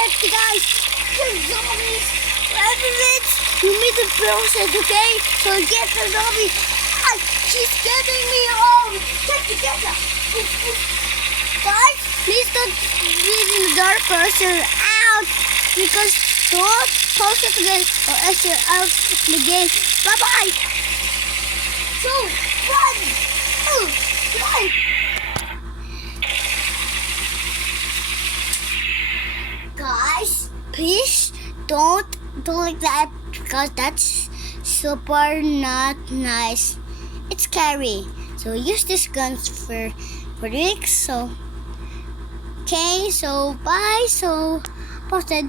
get the guys. The zombies. Evidence. You need the process, okay? So get the zombie. Ah, she's getting me home. Get her. Guys, please don't be in the dark person out because don't post it again or else you're out of the game. Bye bye. So run. Oh, run. Guys, please don't do like that because that's super not nice. It's scary. So use these guns for weeks. So okay, so bye. So posted.